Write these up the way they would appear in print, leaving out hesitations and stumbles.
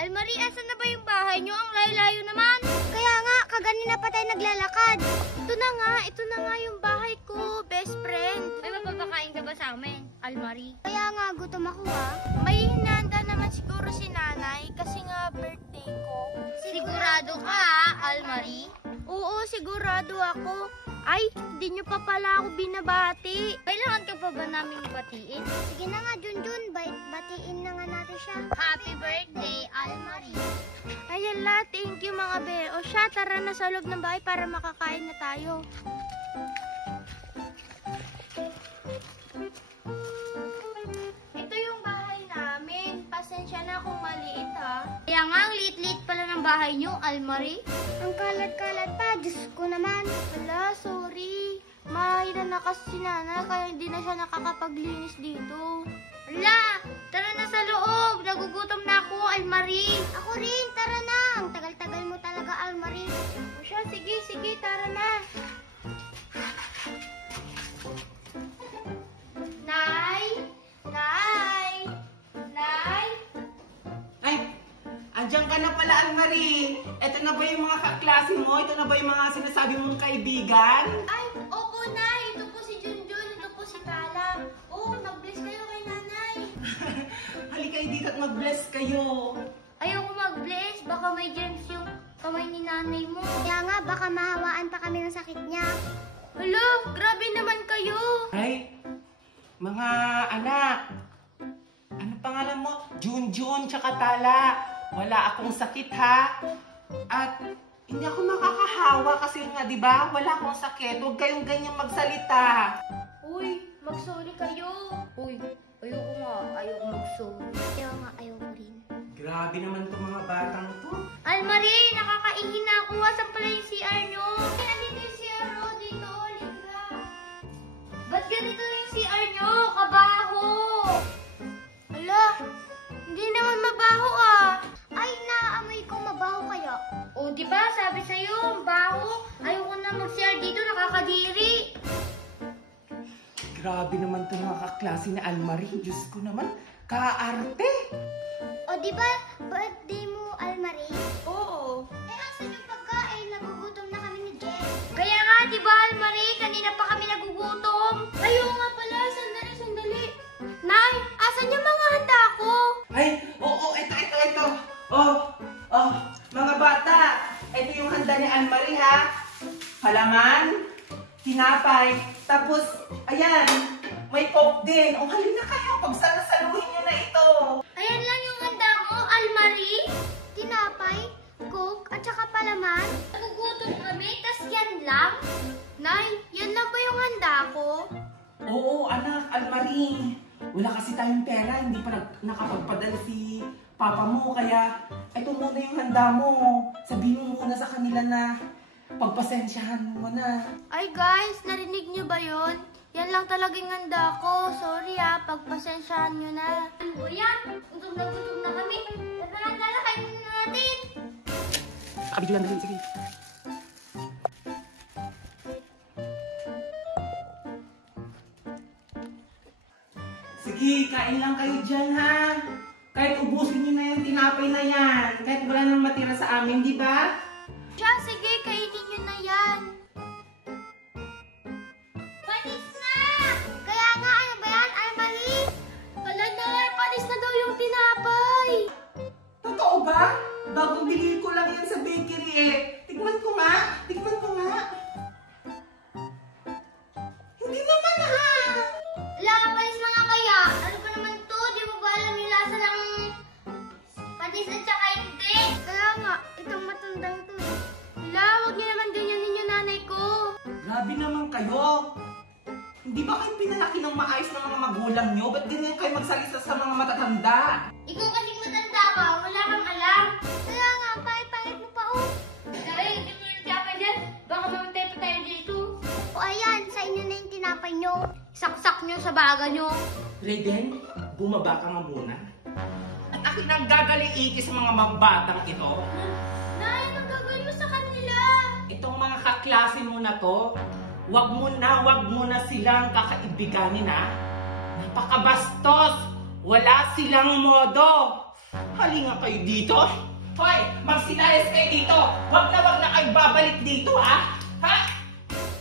Almarie, asan na ba yung bahay nyo? Ang layo-layo naman. Kaya nga, kaganina pa tayo naglalakad. Ito na nga yung bahay ko, best friend. May mapapakain ka ba sa amin, Almarie? Kaya nga, gutom ako ha. May hinanda naman siguro si nanay kasi nga birthday ko. Sigurado ka ha, Almarie? Oo, sigurado ako. Ay, hindi nyo pa pala ako binabati. Kailangan ka pa ba namin batiin? Sige na nga, Junjun. Batiin na nga natin siya. Happy birthday, Almarie. Ayan la, thank you mga be. O siya, tara na sa loob ng bahay para makakain na tayo. Ito yung bahay namin. Pasensya na kung maliit ha. Kaya nga, ang liit-liit pala ng bahay nyo, Almarie. Ang kalat-kalat pa, Diyos ko naman. Wala, sorry. Mahina na kasi si Nana, kaya hindi na siya nakakapaglinis dito. Wala, tara na sa loob. Nagugutom na ako, Almarie. Ako rin, tara na. Ang tagal-tagal mo talaga, Almarie. O siya, sige, tara na. Nay! Ay, andyan ka na pala, Almarie. Ito na ba yung mga kaklase mo? Ito na ba yung mga sinasabi mong kaibigan? Ay, opo, Nay. Ito po si Junjun. Ito po si Kala. Oo, nag-bless kayo kay Nanay. Halika dito at mag-bless kayo. Ayoko mag-bless. Baka may germs yung kamay ni nanay mo. Kaya nga, baka mahawaan pa kami ng sakit niya. Hala, grabe naman kayo. Ay, mga anak. Ano pangalan mo? Junjun tsaka Tala. Wala akong sakit ha. At hindi ako makakahawa kasi nga, di ba? Wala akong sakit. Huwag kayong ganyang magsalita. Uy, mag-sorry kayo. Uy, ayoko nga. Ayoko mag-sorry. Kaya nga, ayoko rin. Grabe naman itong mga batang to. Almarie, nakakaingin na ako. Asan pala yung CR nyo? Andito yung CR mo. Dito, Linda. Ba't ganito yung CR nyo? Kabaho. Hala, hindi naman mabaho ah. Ay, naaamoy ko mabaho kaya. O, di ba? Sabi sa'yo, baho. Ayoko na mag-CR dito, nakakadiri. Grabe naman itong mga kaklase na Almarie. Diyos ko naman, kaarte. O, di ba? Birthday mo, Almarie? Oo. Eh, asan yung pagkain? Nagugutom na kami ni Jen. Kaya nga, di ba, Almarie? Kanina pa kami nagugutom. Ayaw nga pala. Sandali. Nay, asan yung mga handa ko? Ay, oo, ito. Mga bata, ito yung handa ni Almarie ha. Halaman, tinapay, tapos, ayan, may coke din. O, halina kayo, pagsasaluhin nyo na ito. Ayan lang yung handa mo, Almarie? Tinapay, coke, at saka palaman? Nagugutom kami, tas yan lang? Nay, yan lang ba yung handa ko? Oo, anak, Almarie. Wala kasi tayong pera, hindi pa nakapagpadala si papa mo, kaya ito muna yung handa mo. Sabihin mo muna sa kanila na pagpasensyahan mo na. Ay guys, narinig niyo ba yon? Yan lang talagang handa ko. Sorry pagpasensyahan niyo na. Ano ba yan? Gutom na kami. Tara, kain na natin. Nakabidyo lang, dali, sige. Sige, kain lang kayo dyan ha. Kahit ubusin nyo na yung tinapay na yan. Kahit wala nang matira sa amin, di ba? Siya, sige, kainin niyo na yan. Panis na! Kaya nga, ano ba yan, Almarie? Hala na, panis na daw yung tinapay. Totoo ba? Bagong bili ko lang yan sa bakery eh. Tikman ko nga. Hindi naman ha. Wala, panis na nga kaya. Ano pa naman to? Di mo ba alam yung lasa ng panis at saka hindi? Kaya nga, itong matandang to. Wala, huwag niyo naman ganyanin yung nanay ko. Grabe naman kayo. Hindi ba kayo pinalaki ng maayos ng mga magulang nyo? Ba't ganyan kayo magsalita sa mga matatanda? Ikaw kasing matanda ka, wala kang alam. Kaya nga, pangit mo pa Dahil, hindi mo yung tinapay dyan. Baka mamatay pa tayo dito. O ayan, sa inyo na yung tinapay nyo. Saksak nyo sa baga nyo. Reden, bumaba ka nga muna. At akin ang gagaling iki sa mga magbatang ito. Nay, anong gagawin mo sa kanila? Itong mga kaklase mo na to, wag mo na silang kakaibiganin ha. Napakabastos! Wala silang modo! Halinga kayo dito. Hoy, magsinayas kayo dito. Wag na kayo babalik dito, ha? Ha?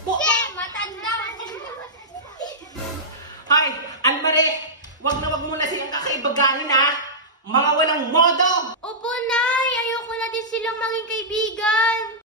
Yeah, matanda. Hoy, Almare, wag mo na silang kakaibaganin, ha?